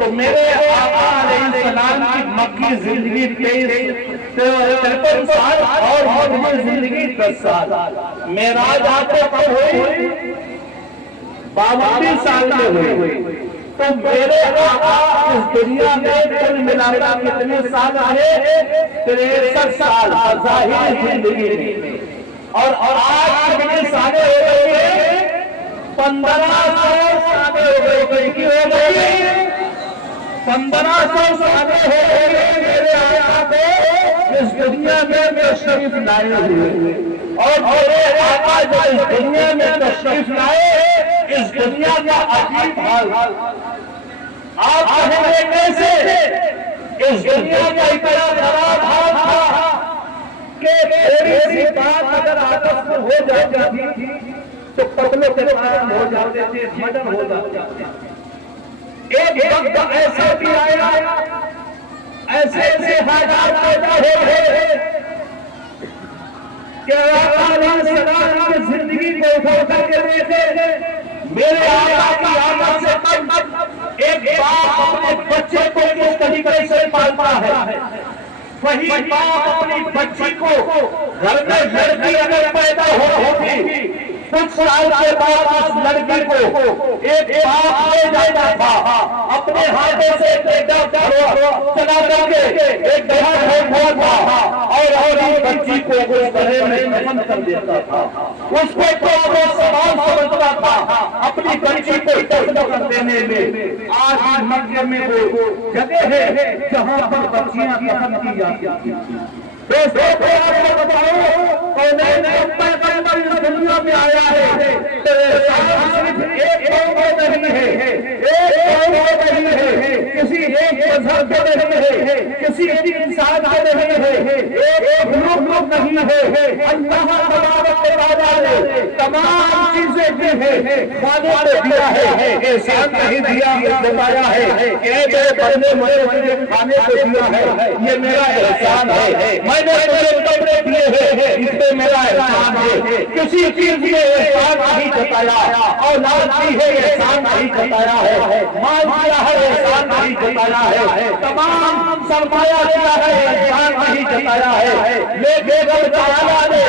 تو میرے آقا علیہ السلام کی مکی زندگی 53 سال اور مدنی زندگی 10 سال. معراج آپ کو کب ہوئی؟ 52 سال میں ہوئی. تو میرے آقا اس دنیا میں کل ملا کر کتنے سال رہے؟ 63 سال ظاہری زندگی میں. اور آج کتنے سال ہو گئے؟ 1500 سال ہو گئے. کی ہو گئی؟ 1500 سال ہو گئے میرے آقا کو اس دنیا میں تشریف لائے ہوئے. اور میرے آقا جو اس دنیا میں تشریف لائے اس دنیا کا عجیب حال. آپ کہیں گے کیسے؟ اس دنیا کا اتنا خراب حال تھا کہ تھوڑی سی بات اگر آپس میں ہو جاتی تھی تو قتل کے قائم ہو جاتے تھے، مرڈر ہو جاتے تھے. ایک وقت ایسا بھی آیا، ایسے حالات پیدا ہو گئے کہ آقا علیہ السلام کی زندگی کو اٹھا کر کے دیکھے. میرے آقا کی آمد سے تب ایک باپ اپنے بچے کو کس طریقے سے پالتا ہے. وہی باپ اپنی بچی کو گھر میں لڑکی اگر پیدا ہوتی کچھ سال کے بعد اس لڑکی کو ایک باپ لے جاتا تھا اپنے ہاتھوں سے چلا کر کے ایک دیہات ہوا تھا اور اپنی بچی کو اس گڑھے میں دفن کر دیتا تھا. اس کو وہ سوال سمجھتا تھا اپنی بچی کو دفن کر دینے میں. آج مکے میں وہ جگہ ہے جہاں پر بچیاں دفن کی جاتی ہیں. دوستوں کو آپ کو بتاؤ کونین پیغمبر اس دنیا میں آیا ہے صرف ایک قوم کو نہیں ہے، ایک قوم کو نہیں ہے، کسی ایک مذہب کو نہیں ہے، کسی ایک انسان کو نہیں ہے، ایک گروپ نہیں ہے. اللہ تبارک و تعالیٰ نے تمام چیزیں دی ہیں. خالق نے دیا ہے، احسان نہیں دیا بتایا ہے کہ اے میرے بندے مجھے کھانے کو دیا ہے، یہ میرا احسان ہے. میں نے تمہیں کپڑے دیے ہیں، اس پہ میرا احسان ہے. کسی چیز میں احسان نہیں جتایا، اولاد دی ہے احسان نہیں جتایا ہے، مال دیا ہے احسان نہیں جتایا ہے، تمام سرمایہ دیا ہے احسان نہیں جتایا ہے. لیکن رب تعالیٰ نے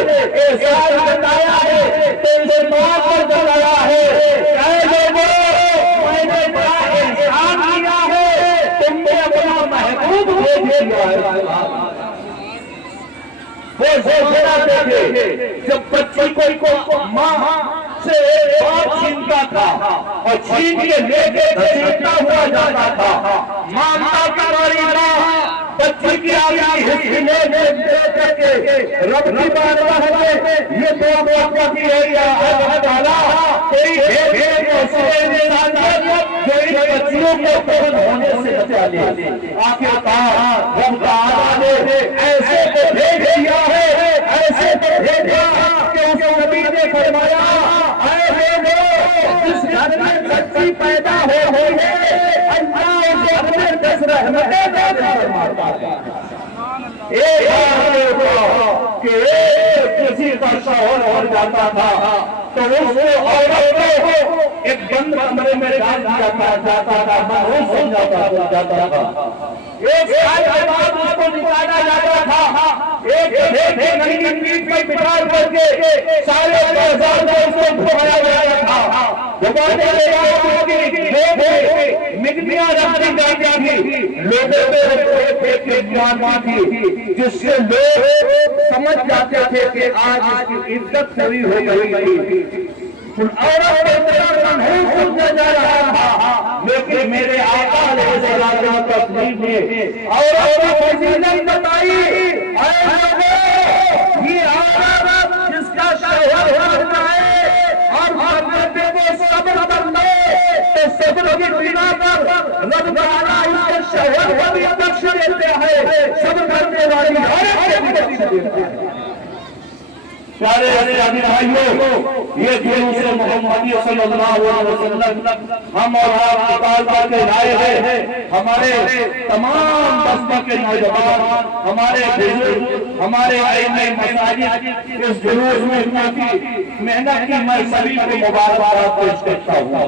احسان جتایا ہے تیرے ماں پر جتایا ہے. اے لوگوں میں نے بڑا احسان کیا ہے، تم نے اپنا محبوب بھیج دیا ہے. وہ ذرا دیکھے جب بچی کو ماں سے باپ چھینتا تھا اور چھین کے لے کے گھسیٹتا ہوا جاتا تھا. ماں کا باری بچی کی آگے حصے میں دے کر کے رب کی بارگاہ میں یہ دعا کی ہے یا اللہ تعالیٰ کوئی بھید محسوس جو ان بچیوں کو قتل ہونے سے بچا لے. آخرکار رب تعالیٰ نے ایسے کو بھیج دیا ہے، ایسے کو بھیجا کہ اس نبی نے فرمایا اے لوگوں جس گھر میں بچی پیدا ہو ہوئی ہے اللہ اسے اپنے 10 رحمتیں فرماتا ہے. ایک کہ کسی کا شوہر ہو جاتا تھا تو اس کو عورت کو ایک بند کمرے میں ڈال دیا جاتا تھا، محروم ہو جاتا تھا. ایک سال کے بعد اس کو نکالا جاتا تھا، ایک نئی پیٹ میں بٹھا کر کے سارے بازار میں اس کو گھمایا جاتا تھا. گھمانے کے بعد اس کی مٹیاں رکھی جاتی تھی، لوگوں میں ایک مانتی تھی جس سے لوگ سمجھ جاتے تھے کہ آج اس کی عزت پوری ہو گئی. عورت ہونے جا رہا تھا لیکن میرے آقا علیہ السلام کی تقریب میں عورت کو فضیلت بتائی. یہ عورت جس کا شوہر ہوتا ہے اور مرتے وہ صبر کر لے تو صبر کی بنا پر رب تعالیٰ اس کے شوہر کو بھی بخش دیتا ہے. صبر کرنے والی عورت کو بھی بخش دیتا ہے. پیارے اسلامی بھائیوں، یہ جلوس محمدی صلی اللہ علیہ وسلم ہم اور آپ نکال کر کے لائے ہیں. ہمارے تمام بستہ کے نوجوان، ہمارے بزرگ، ہمارے ائمہ مساجد اس جلوس میں کافی محنت کی، میں سبھی کو مبارکباد پیش کرتا ہوں.